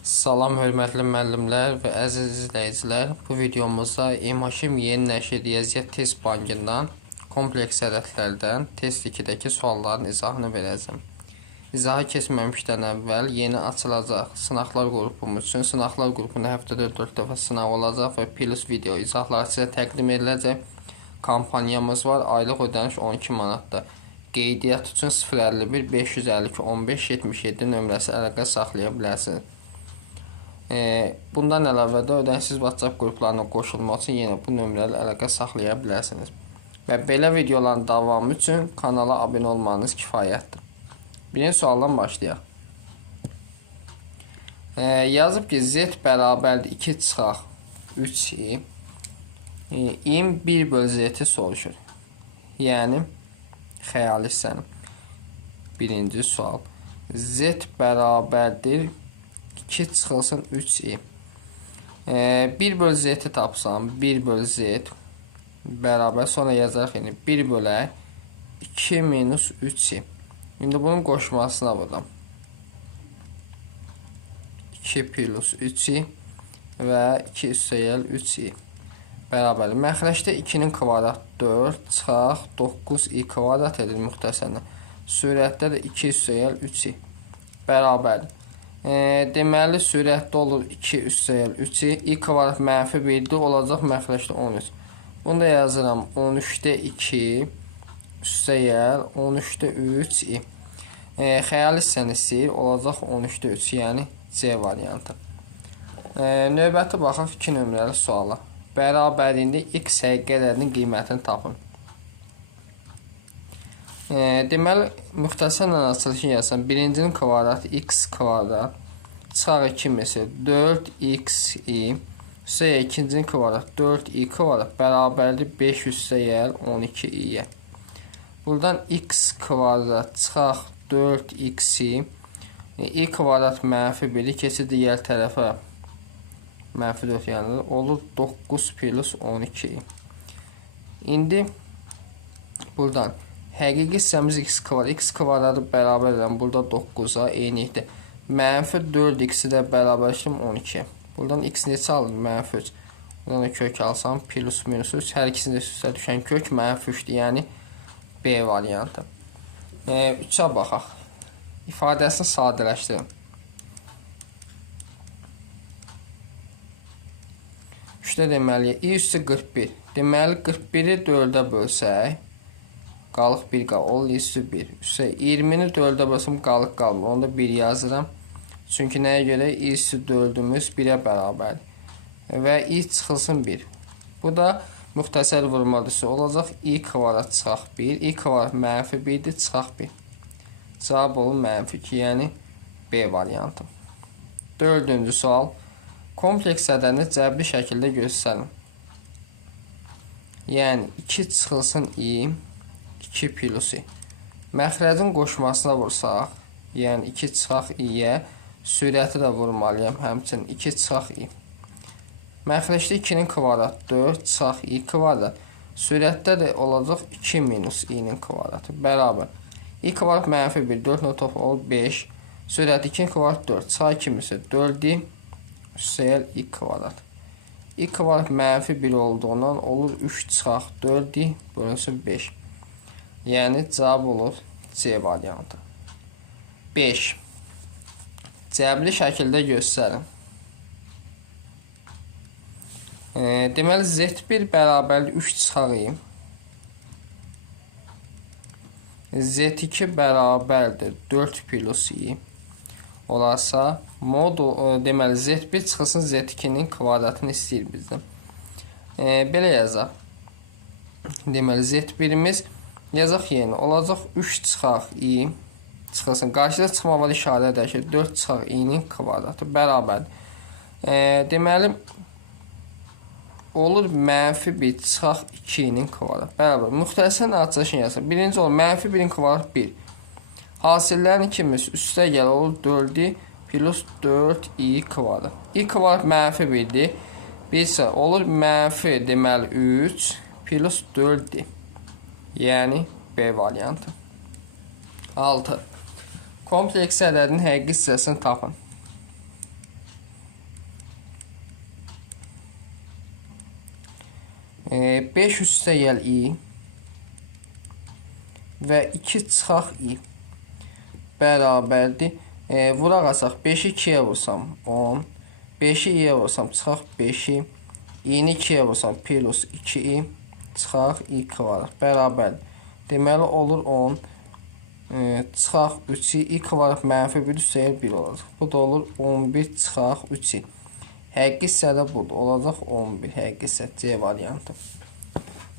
Salam hörmətli müəllimlər və əziz izləyicilər. Bu videomuzda İMHAŞİM yeni nəşr riyaziyyat test bankından kompleks ədədlərdən test 2-dəki sualların izahını verəcəm. İzaha keçməmişdən əvvəl yeni açılacaq sınaqlar qrupumuz üçün sınaqlar qrupunda həftədə 4 dəfə sınaq olacaq və plus video izahları sizə təqdim ediləcək. Kampaniyamız var. Aylıq ödəniş 12 manatdır. Qeydiyyat üçün 051 552 15 77 nömrəsi əlaqə saxlaya bilərsiniz. Bundan əlavə də ödənişsiz WhatsApp qruplarına qoşulmaq üçün yenə bu nömrələ əlaqə saxlaya bilərsiniz. Və belə videoların davamı üçün kanala abunə olmanız kifayətdir. Birinci sualdan başlayaq. Yazıb ki, Z bərabərdir 2 çıxaq 3i. İm 1 bölü Z-i soruşur. Yəni, xəyali hissənin. Birinci sual. Z bərabərdir 2 çıxılsın 3i. 1 bölü Z-i tapsam, 1 bölü Z bərabər, sonra yazarıq, yəni 1 bölə 2 minus 3i. İndi bunun qoşmasına buradan. 2 plus 3i və 2 üstəgəl 3i bərabər. Məxrəcdə 2-nin kvadrat 4 çıxaq 9i kvadrat edir müxtəsərlə. Sürətdə də 2 üstəgəl 3i bərabərdir. Deməli, sürətdə olur 2 üstəgəl 3i. I kvadrat mənfi 1-dir, olacaq məxrəcdə 13. Bunu da yazıram 13-də 2 üstəgəl 13-də 3i. Xəyali hissəni istəyir, olacaq 13-də 3, yəni C variantı. Növbəti baxaq 2 nömrəli suala. Bərabərliyində x həqiqələrinin qiymətini tapın. Deməli, müxtəsərlə açılışı yazsam, birincinin kvadratı x kvadrat çıxaq 2 məsəl 4xi üstəgəl ikincinin kvadrat 4i kvadrat bərabərdir 5 üstəgəl 12i-yə. Buradan x kvadrat çıxaq 4xi i kvadrat mənfi 1-i keçir digər tərəfə mənfi 4 yanında olur 9 plus 12i. İndi buradan həqiqi hissəmiz x kvadratı bərabər edən burada 9-a eynilikdir. Mənfi 4x-i də bərabər işləm 12. Buradan x neçə alır? Mənfi 3. Buradan da kök alsam plus minus 3. Hər ikisində üstə düşən kök mənfi 3-dür. Yəni B variantı. 3-ə baxaq. İfadəsini sadələşdirin. 3-də deməli, i üstü 41. Deməli, 41-i 4-ə bölsək, qalıq 1 qalır, olur üstü 1. Üstə 20-ni 4-ə bölsəm, qalıq qalmır. Onu da 1 yazıram. Çünki nəyə görə? I üstü 4-ümüz 1-ə bərabərdir. Və i çıxılsın 1. Bu da müxtəsər vurma düzü olacaq. I kvadrat çıxaq 1. I kvadrat mənfi 1-dir, çıxaq 1. Cavab olur mənfi 2, yəni B variantı. 4-cü sual. Kompleks ədədini cəbri şəkildə göstərin. Yəni 2 çıxılsın i, 2 plus i. Məxrəcin qoşmasına vursaq, yəni 2 çıxaq i-yə, sürəti də vurmalıyam, həmçinin 2 çıxaq i. Məxrəcdə 2-nin kvadrat 4 çıxaq i kvadrat. Sürətdə də olacaq 2 minus i-nin kvadratı bərabər. I kvadrat mənfi 1, 4 nöqtə olur 5. Sürət 2-nin kvadrat 4, çıxaq 2 isə 4-i üstəgəl i kvadrat. I kvadrat mənfi 1 olduğundan olur 3 çıxaq 4-i bölünsün 5. Yəni cavab olur C variantı. 5. Cəbri şəkildə göstərin. Deməli, Z1 bərabərdir 3 çıxaq i. Z2 bərabərdir 4 plus i. Olarsa, deməli, Z1 çıxılsın Z2-nin kvadratını istəyir bizdən. Belə yazaq. Deməli, Z1-imiz yazaq yeni. Olacaq 3 çıxaq i çıxılsın. Qarşıda çıxmamalı işarə dəyişir. 4 çıxaq i-nin kvadratı bərabərdir. Deməli, olur mənfi 1 çıxaq 2-nin kvadrat bərabər. Müxtəsərin açılışını yazsın. Birinci olur mənfi 1-in kvadrat 1. Hasillərin ikimiz üstə gəl olur 4-i plus 4i kvadrat. I kvadrat mənfi 1-dir. Bir isə olur mənfi deməli 3 plus 4-dir. Yəni B variantı. 6. Kompleks ədədin həqiqi hissəsini tapın. 5 üstə gəl i və 2 çıxaq i bərabərdir. Vuraq asaq 5-i 2-yə vursam 10, 5-i i-yə vursam çıxaq 5-i, i-ni 2-yə vursam plus 2i çıxaq i kvadrat bərabərdir. Deməli olur 10 çıxaq 3i, i kvadrat mənfi 1 üstə gəl 1 olacaq. Bu da olur 11 çıxaq 3i. Həqiqi hissədə budur. Olacaq 11. Həqiqi hissə C variantı.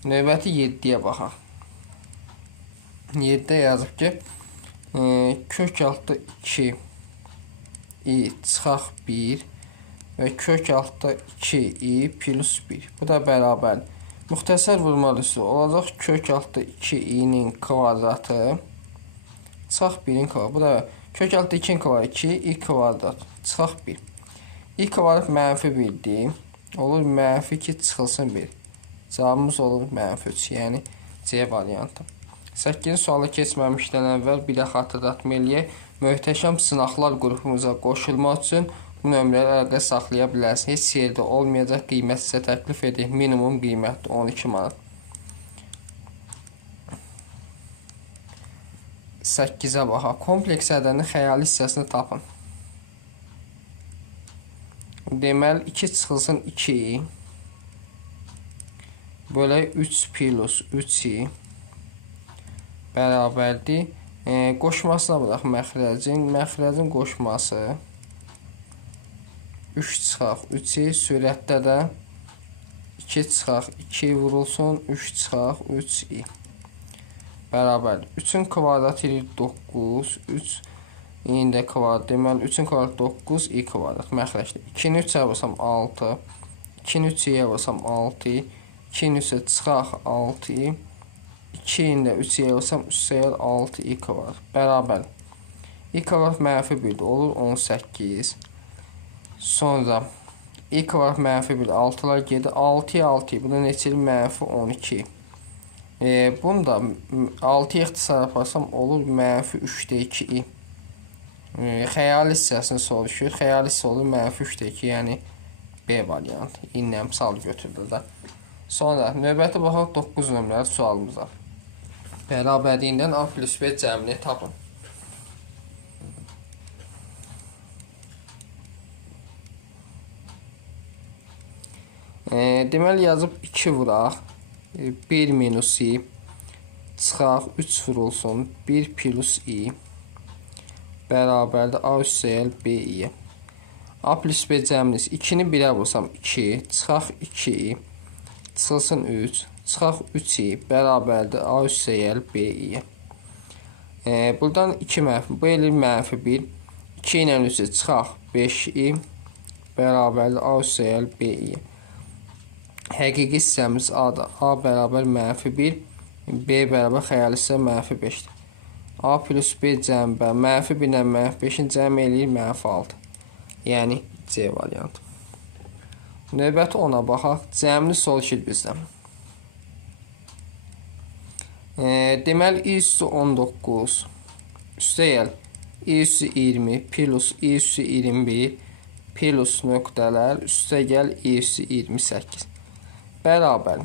Növbəti 7-yə baxaq. 7-də yazıb ki, kök altı 2 i çıxaq 1 və kök altı 2 i plus 1. Bu da bərabər. Müxtəsər vurma üsulu olacaq kök altı 2 i'nin kvadratı çıxaq 1-in kvadratı. Bu da kök altı 2-in kvadratı 2 i kvadrat çıxaq 1. i kvadrat mənfi 1-dir. Olur mənfi 2 çıxılsın 1. Cavabımız olur mənfi 3. Yəni C variantı. 8-ci sualı keçməmişdən əvvəl bir də xatırlatma eləyək. Möhtəşəm sınaqlar qrupumuza qoşulmaq üçün bu nömrələri əlaqə saxlaya bilərsiniz. Heç yerdə olmayacaq qiymət sizə təklif edir. Minimum qiymətdir 12 manat. 8-ə baxaq. Kompleks ədədinin xəyali hissəsini tapın. Deməli 2 çıxılsın 2i bölək 3 plus 3i bərabərdir. Qoşmasına baxaq məxrəcin. Məxrəcin qoşması 3 çıxaq 3i, sürətdə də 2 çıxaq 2 vurulsun 3 çıxaq 3i bərabərdir. 3-ün kvadratı 9, 3 i-nin də kvadrat. Deməli 3-ün kvadratı 9 i kvadrat məxrəcdir. 2-ni 3-ə vursam 6, 2-ni 3-ə vursam 6, 2-ni 3-ə çıxaq 6i, 2-ni də 3-ə vursam 3-ə 6 i kvadrat bərabər. i kvadrat mənfi 1-dir, olur 18. Sonra i kvadrat mənfi 1, 6'lar gedir. 6'ya 6'yı, bu da neçədir? Mənfi 12. Bunu da 6'ya ixtisar yaparsam olur mənfi 3'də 2i. Xəyali hissəsini soruşur. Xəyali hissə olur mənfi 3'də 2, yəni B variantı. İnlə misal götürdü də. Sonra növbəti baxaq 9 nömrəli sualımıza. Bərabərliyindən A plus B cəmini tapın. Deməli yazıb 2 vuraq. 1 minus i çıxaq 3 vurulsun 1 plus i bərabərdir A üstəgəl B i. A plus B cəminiz 2-ni 1-ə vursam 2 çıxaq 2 i çıxılsın 3 çıxaq 3 i bərabərdir A üstəgəl B i. Buradan 2 mənfi, bu eləyir mənfi 1, 2 ilə 3-ü çıxaq 5 i bərabərdir A üstəgəl B i. Həqiqi hissəmiz A-da. A bərabər mənfi 1, B bərabər xəyali hissə mənfi 5-dir. A plus B cəmi mənfi 1 ilə mənfi 5-in cəmi eləyir mənfi 6. Yəni C variantı. Növbəti ona baxaq. Cəmini soruşur bizdən. Deməli i üssü 19 üstəgəl i üssü 20 plus i üssü 21 plus nöqtələr üstəgəl i üssü 28 bərabər.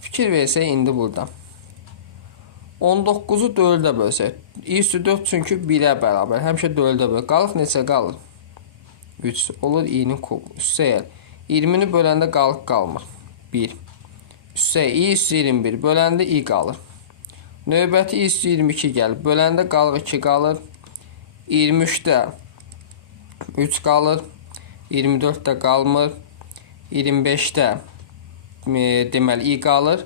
Fikir versək indi burada. 19-u 4-ə bölsək. i üstü 4 çünki 1-ə bərabər. Həmişə 4-ə böl. Qalıq neçə qalır? 3. Olur i-nin kubu. Üstəgəl 20-ni böləndə qalıq qalmır. 1. Üstəgəl i üstü 21 böləndə i qalır. Növbəti i üstü 22 gəlir. Böləndə qalıq 2 qalır. 23-də 3 qalır. 24-də qalmır. 25-də deməli i qalır.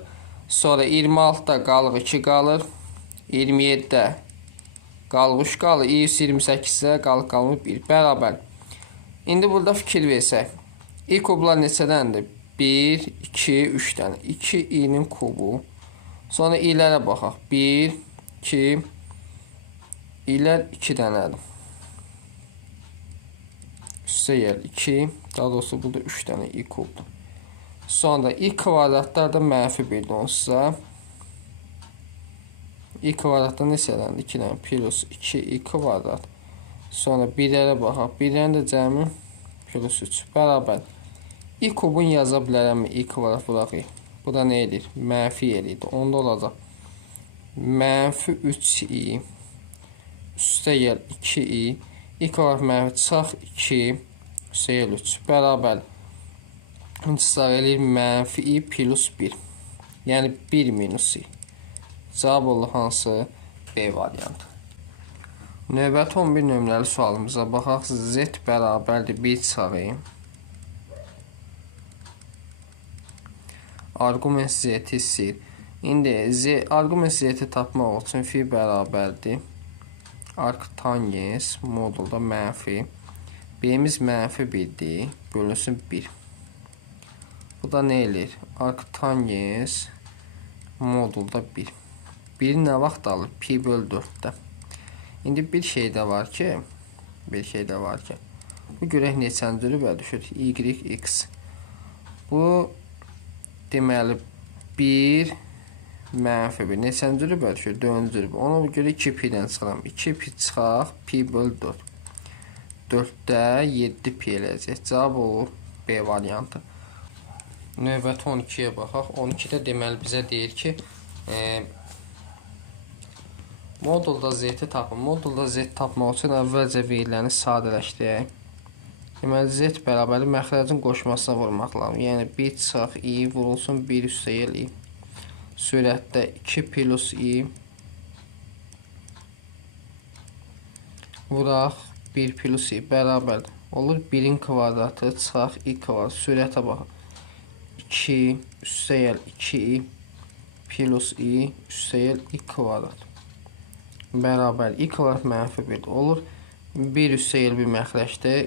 Sonra 26-da qalıq 2 qalır. 27-də qalıq 3 qalır. i üstü 28-də qalıq qalmır 1 bərabər. İndi burada fikir versək. i kublar neçədəndir? 1, 2, 3 dənə. 2 i-nin kubu. Sonra i'lərə baxaq. 1, 2, i'lər 2 dənədir. Üstəgəl 2, daha doğrusu burada 3 dənə i kubdur. Sonra i kvadratlar da mənfi 1-dir onsuzsa. i kvadratda neçədəndir? 2 dənə plus 2 i kvadrat. Sonra 1-lərə baxaq. 1-lərin də cəmi plus 3 bərabər. i kubun yaza bilərəmmi? i kvadrat vuraq i. Bu da nə edir? Mənfi eləyir. Onda olacaq. Mənfi 3i üstəgəl 2i. i kvadrat mənfi çıxaq 2 üstəgəl 3 bərabər. İntisar eləyir mənfi i plus 1. Yəni 1 minus i. Cavab olur hansı? B variantı. Növbəti 11 nömrəli sualımıza baxaq. Z bərabərdir 1 çıxaq i. Argument z-i istəyir. İndi argument z-i tapmaq üçün fi bərabərdir. Arctangens modulda mənfi. B-miz mənfi 1'dir. Bölünsün 1. Bu da nə eləyir? Arctangens modulda 1. 1 nə vaxt alır? Pi böl 4'də. İndi bir şey də var ki, bu görək neçənci rübə düşür? YX. Bu deməli 1 mənfi 1. Neçənci rübə düşür? 4-cü rübə. Ona görə 2 pi-dən çıxıram. 2 pi çıxaq, pi böl 4. 4'də 7 pi eləyəcək. Cavab olur B variantı. Növbəti 12-yə baxaq. 12-də deməli bizə deyir ki, modulda z-i tapın. Modulda z tapmaq üçün əvvəlcə veriləni sadələşdirək. Deməli z bərabərli məxrəcin qoşmasına vurmaq lazım. Yəni 1 çıxaq i vurulsun 1 üstəgəl i. Sürətdə 2 plus i vuraq 1 plus i bərabər olur 1'in kvadratı çıxaq i kvadrat. Sürətə baxaq. 2 üstəgəl 2i plus i üstəgəl i kvadrat bərabər i kvadrat mənfi 1 olur. 1 üstəgəl 1 məxrəcdir.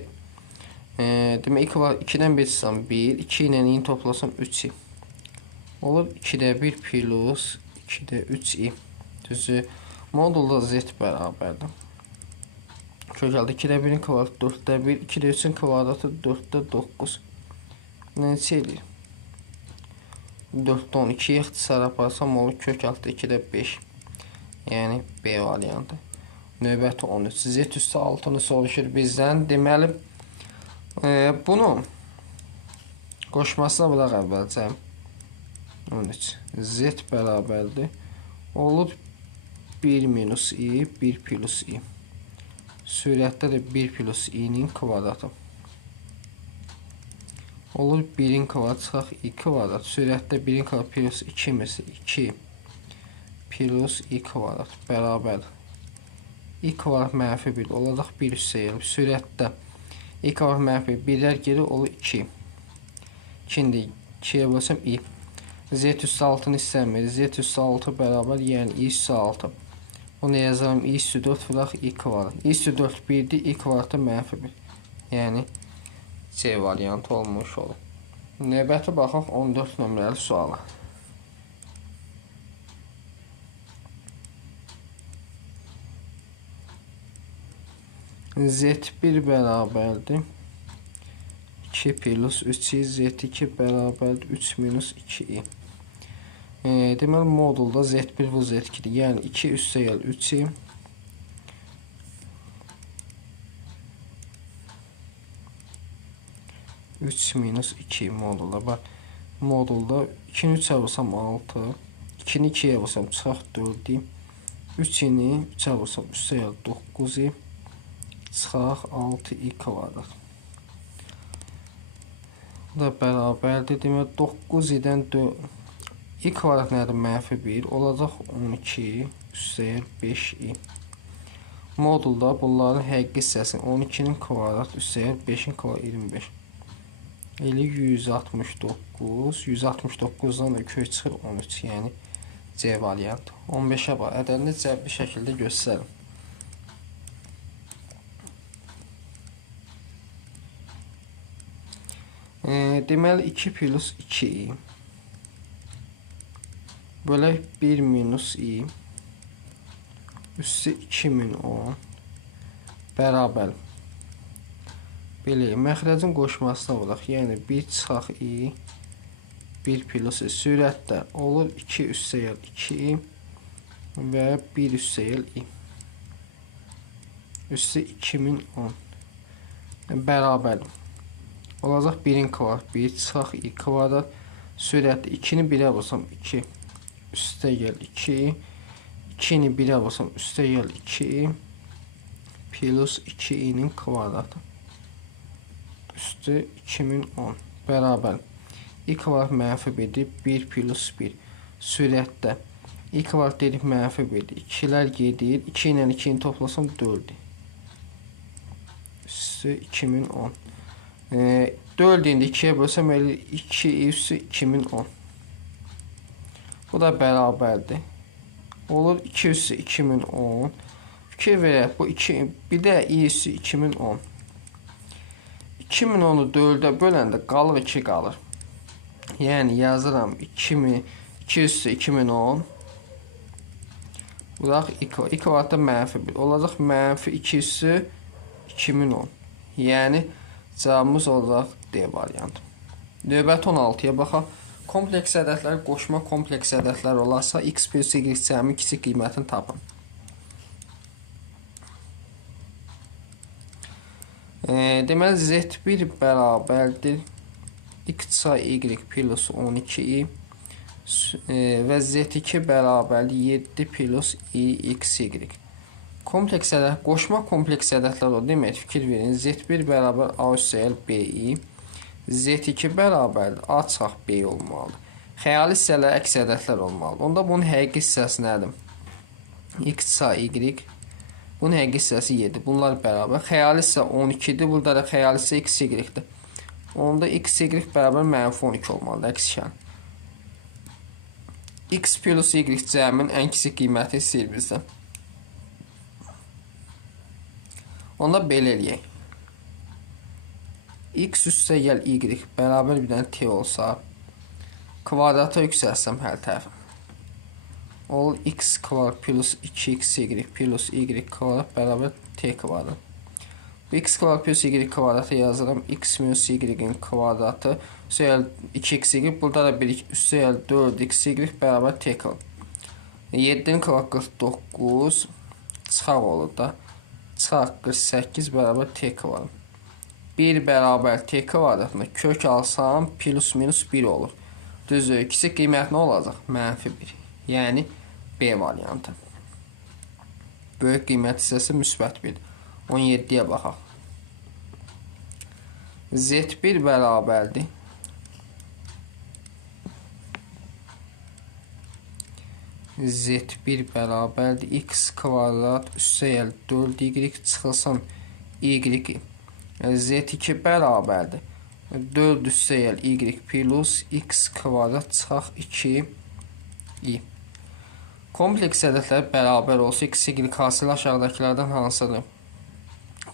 Demək i kvadrat 2'dən 1 çıxsam 1, 2 ilə i toplasam 3i. Olur 2'də 1 plus 2'də 3i. Düzü modulda z bərabərdir. Kökəldi 2'də 1'in kvadratı 4'də 1, 2'də 3'ün kvadratı 4'də 9. Neçə eləyir? 4'də 12'yə ixtisar aparsam olur kök altı 2'də 5. Yəni B variantı. Növbəti 13. Z üstü 6'nı soruşur bizdən. Deməli bunu qoşmasına bıraq əvvəlcə. 13. Z bərabərdir. Olur 1 minus i, 1 plus i. Sürətdə də 1 plus i'nin kvadratı. Olur 1'in kvadratı çıxaq i kvadrat. Sürətdə 1'in kvadratı plus 2 misli 2 plus i kvadrat bərabər. I kvadrat mənfi 1 olacaq 1 üstəgəl. Sürətdə i kvadrat mənfi 1'lər geri olur 2. 2'ni 2'yə bölsəm i. Z üstü 6'nı istəmir. Z üstü 6 bərabər, yəni i üstü 6. Onu yazalım. I üstü 4 vuraq i kvadrat. I üstü 4 1'dir. I kvadratda mənfi 1. Yəni C variantı olmuş olur. Növbəti baxaq 14 nömrəli suala. Z1 bərabərdir 2 plus 3i, Z2 bərabərdir 3 minus 2i. Deməli modulda Z1 bu Z2'dir. Yəni 2 üstəgəl 3i minus 2 modulda. Bax, modulda 2'ni 3'ə vursam 6, 2'ni 2'yə vursam çıxaq 4i, 3'ini 3'ə vursam üstəgəl 9i, çıxaq 6i kvadrat. Bu da bərabərdir. Demək 9i'dən i kvadrat nədir? Mənfi 1 olacaq 12 üstəgəl 5i. Modulda bunların həqiqi hissəsini 12'nin kvadrat üstəgəl 5'in kvadrat 25. Elə 169, 169'dan da kök çıxır 13, yəni C variantı. 15'ə bax, ədədini cəbri şəkildə göstərin. Deməli 2 plus 2i bölək 1 minus i üstü 2010 bərabər. Belə, məxrəcin qoşmasına vuraq. Yəni 1 çıxaq i, 1 plus i. Sürətdə olur 2 üstəgəl 2i və 1 üstəgəl i. Üstü 2010 bərabər. Olacaq 1'in kvadrat 1 çıxaq i kvadrat. Sürətdə 2-ni 1-ə vursam 2 üstə gəl 2. 2-ni 1-ə vursam üstə gəl 2 plus 2i'nin kvadratı üstü 2010 bərabər. I kvadrat mənfi 1-dir. 1 plus 1. Sürətdə i kvadrat dedik mənfi 1-dir. 2'lər gedir. 2 ilə 2'ni toplasam 4'dir. Üstü 2010. 4 indi 2'yə bölsəm 2 üstü 2010. Bu da bərabərdir. Olur 2 üstü 2010. Fikir verək. Bu 2 bir də i üstü 2010. 2010'u 4'ə böləndə qalır 2 qalır. Yəni yazıram 2 üstü 2010. Buraq i kvadratda mənfi 1. Olacaq mənfi 2 üstü 2010. Yəni cavabımız olacaq D variantı. Növbəti 16'ya baxaq. Kompleks ədədlər qoşma kompleks ədədlər olarsa x plus y cəmi kiçik qiymətini tapın. Deməli z1 bərabərdir x y plus 12i və z2 bərabərdir 7 plus xy. Kompleks ədəd, qoşma kompleks ədədlər o demək, fikir verin. Z1 bərabər a üstə bi, z2 bərabərdir a çıxaq b olmalıdır. Xəyali hissələr əks ədədlər olmalıdır. Onda bunun həqiqi hissəsi nədir? X y, bunun həqiqi hissəsi 7. Bunlar bərabər. Xəyali hissə 12'dir. Burada da xəyali hissə x y-dir. Onda x y bərabər mənfi 12 olmalıdır. Əks işarə. X plus y cəmin ən kiçik qiyməti istəyir bizdən. Onda belə eləyək. X üstə gəl y bərabər bir dənə t olsa, kvadrata yüksəlsəm hər tərəfə. Olur x kvadrat plus 2xy plus y kvadrat bərabər t kvadrat. Bu x kvadrat plus y kvadratı yazıram. X minus y-in kvadratı üstə gəl 2xy. Burada da 1 üstə gəl 4xy bərabər t kvadrat. 7'nin kvadrat 49 çıxaq olur da. Çıxaq 48 bərabər t kvadrat. 1 bərabər t kvadratında kök alsam plus minus 1 olur. Düzdür. Kiçik qiymət nə olacaq? Mənfi 1. Yəni B variantı. Böyük qiymət hissəsi müsbət 1. 17'yə baxaq. Z1 bərabərdir. Z1 bərabərdir. X kvadrat üstə gəl 4y çıxılsın y. Z2 bərabərdir. 4 üstə gəl y plus x kvadrat çıxaq 2y. Kompleks ədədlər bərabər olsa x y hasili aşağıdakilərdən hansıdır?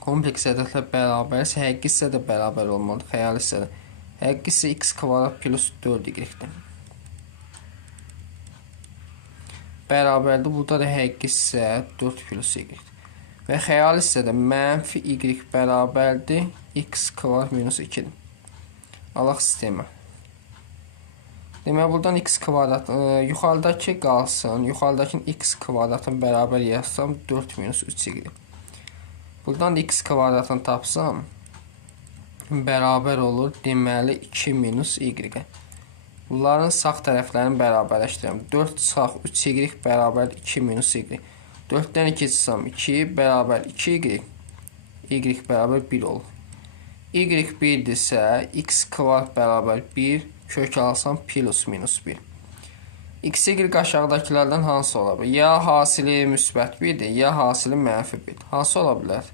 Kompleks ədədlər bərabərsə, həqiqi hissə də bərabər olmalıdır. Xəyali hissə də. Həqiqi hissə x kvadrat plus 4y-dir. Bərabərdir. Burada da həqiqi hissə 4 plus y-dir. Və xəyali hissə də mənfi y bərabərdir x kvadrat minus 2-dir. Alaq sistemə. Demək, buradan x kvadrat, yuxarıdakı qalsın. Yuxarıdakının x kvadratın bərabər yazsam 4 minus 3y-dir. Buradan da x kvadratını tapsam bərabər olur. Deməli 2 minus y. Bunların sağ tərəflərini bərabərləşdirirəm. 4 çıxaq 3y bərabər 2 minus y. 4'dən 2 çıxsam 2 bərabər 2y. Y bərabər 1 olur. Y 1'dirsə x kvadrat bərabər 1 kök alsam plus minus 1. X y aşağıdakilərdən hansı ola bilər? Ya hasili müsbət 1'dir, ya hasili mənfi 1. Hansı ola bilər?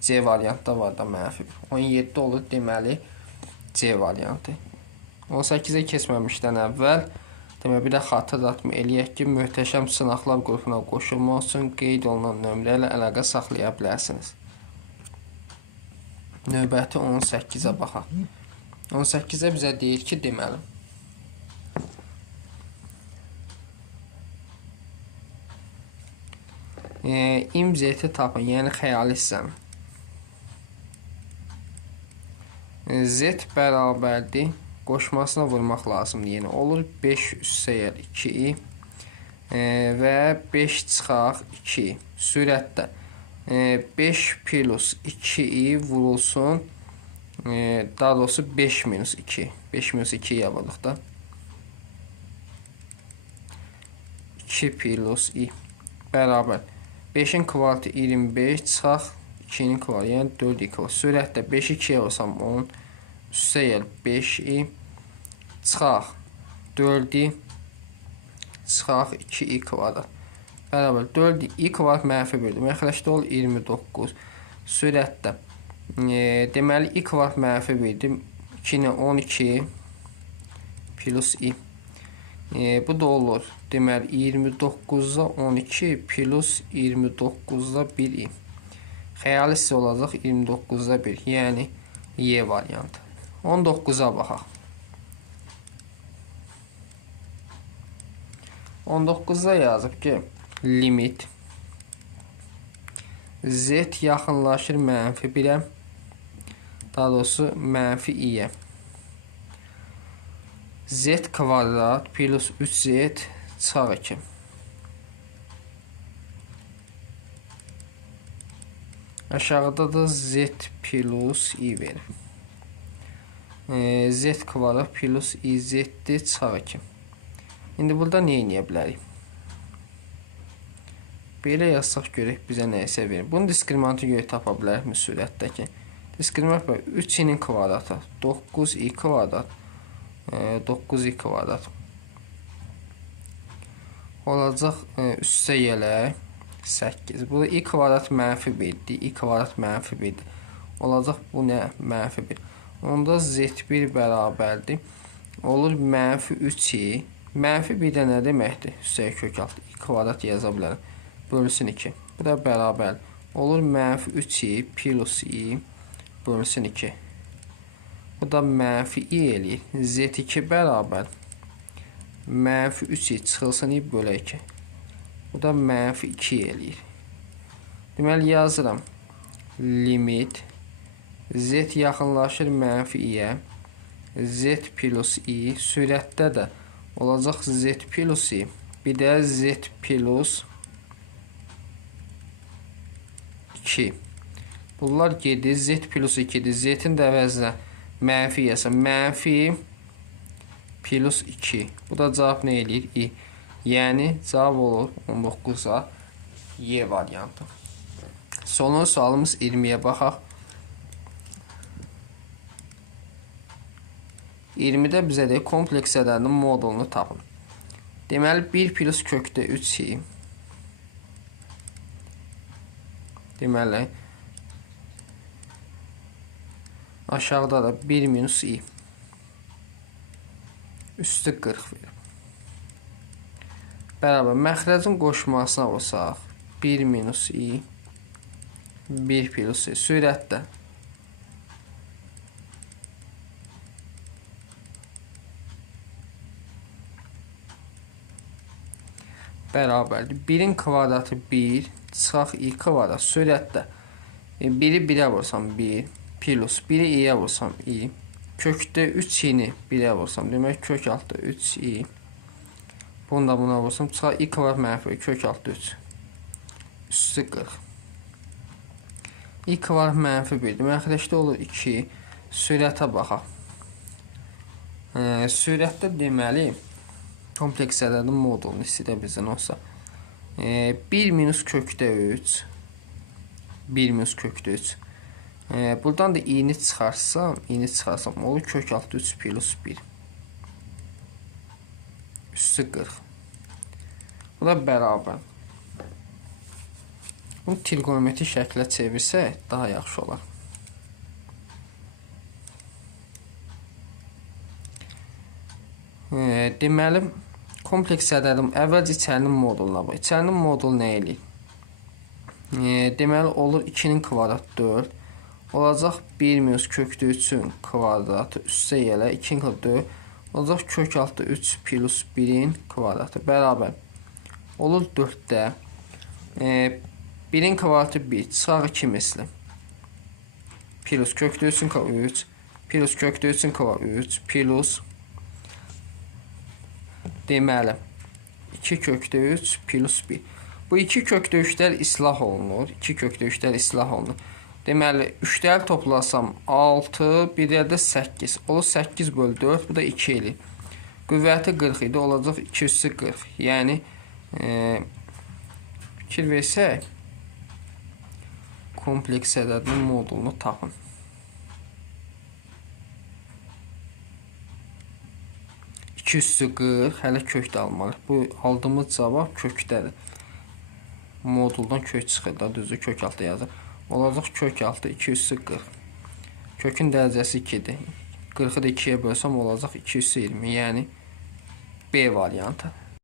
C variantda var da mənfi 1. 17 olur, deməli C variantı. 18'ə keçməmişdən əvvəl demək, bir də xatırlatma eləyək ki, möhtəşəm sınaqlar qrupuna qoşulmaq üçün qeyd olunan nömrə ilə əlaqə saxlaya bilərsiniz. Növbəti 18'ə baxaq. 18'ə bizə deyir ki, deməli imzeti tapın, yəni xəyali hissəni. Z bərabərdir. Qoşmasına vurmaq lazımdır. Yəni olur 5 üstə gəl 2i və 5 çıxaq 2. Sürətdə 5 plus 2i vurulsun. Daha doğrusu 5 minus 2. 5 minus 2 yazılıq da. 2 plus i bərabər 5-in kvadratı 25 çıxaq 2-nin kvadratı, yəni 4i kvadrat. Sürətdə 5-i 2-yə vursam 10 üstə gəl 5i çıxaq 4i çıxaq 2i kvadrat bərabər 4i kvadrat mənfi 1-dir. Məxrəcdə olur 29. Sürətdə deməli i kvadrat mənfi 1-dir. 2-ni 12 plus i. Bu da olur. Deməli 29-da 12 plus 29-da 1i. Xəyali hissə olacaq 29-da 1. Yəni Y variantı. 19-a baxaq. 19-da yazıb ki, limit z yaxınlaşır mənfi 1-ə, daha doğrusu mənfi i-yə. Z kvadrat plus 3z çıxaq 2. Aşağıda da z plus i verir. Z kvadrat plus iz-dir çıxaq 2. İndi burada nə edə bilərik? Belə yazsaq görək bizə nəyəsə verir. Bunu diskriminantı görə tapa bilərikmi sürətdəki? Diskriminant 3i-nin kvadratı 9i kvadrat 9i kvadrat olacaq üstə gələk 8. Bu da i kvadrat mənfi 1-dir. I kvadrat mənfi 1-dir. Olacaq bu nə? Mənfi 1. Onda z1 bərabərdir. Olur mənfi 3i. Mənfi 1-də nə deməkdir? Üstəyə kök altı. I kvadrat yaza bilərəm. Bölünsün 2. Bu da bərabər. Olur mənfi 3i plus i bölünsün 2. Bu da mənfi i eləyir. Z2 bərabər. Mənfi 3i çıxılsın i bölə 2. Bu da mənfi 2 eləyir. Deməli yazıram. Limit z yaxınlaşır mənfi i-yə. Z plus i. Sürətdə də olacaq z plus i. Bir də z plus 2. Bunlar gedir. Z plus 2'dir. Z'in də əvəzinə mənfi yazsam. Mənfi plus 2. Bu da cavab nə eləyir? I. Yəni cavab olur 19-a Y variantı. Sonuncu sualımız 20-yə baxaq. 20-də bizə də kompleks ədədinin modulunu tapın. Deməli 1 plus kökdə 3i. Deməli aşağıda da 1 minus i. Üstü 40 verir. Bərabər məxrəcin qoşmasına olsaq 1 minus i 1 plus i sürətdə bərabərdir. 1-in kvadratı 1 çıxaq i kvadrat sürətdə 1-i 1-ə vursam 1 plus 1-i i-yə vursam i kökdə 3i-ni 1-ə vursam demək kök altı 3i. Bunu da buna vursam çıxaq i kvadrat mənfi kök altı 3 üstü 40. I kvadrat mənfi 1-dir. Məxrəcdə olur 2. Sürətə baxaq. Sürətdə deməli kompleks ədədin modulunu istidə bizdən olsa 1 minus kökdə 3 1 minus kökdə 3 buradan da i-ni çıxarsam olur kök altı 3 plus 1 üstü 40. Bu da bərabər. Bunu trigonometrik şəklə çevirsək daha yaxşı olar. Deməli kompleks ədədim əvvəlcə içərinin moduluna bax. İçərinin modulu nə eləyir? Deməli olur 2-nin kvadratı 4. Olacaq 1 minus kökdə 3-ün kvadratı üstə gələ 2-nin kvadratı 4. Olacaq kök altı 3 plus 1-in kvadratı bərabər. Olur 4-də 1-in kvadratı 1 çıxaq 2 misli. Plus kökdə 3-ün kvadratı 3 plus kökdə 3-ün kvadratı 3 plus deməli 2 kökdə 3 plus 1. Bu 2 kökdə 3'lər islah olunur. 2 kökdə 3'lər islah olunur. Deməli 3'ləri toplasam 6, bir də 8. Olur 8 bölü 4, bu da 2 eləyir. Qüvvəti 40 idi, olacaq 2 üstü 40. Yəni Fikir versək, kompleks ədədin modulunu tapın. (2/40) hələ kökdə almalıyıq. Bu aldığımız cavab kökdədir. Moduldan kök çıxır da, düzdür, kök altı yazır. Olacaq kök altı 2/40. Kökün dərəcəsi 2-dir. 40-ı da 2-yə bölsəm olacaq 2/20, yəni B variantı.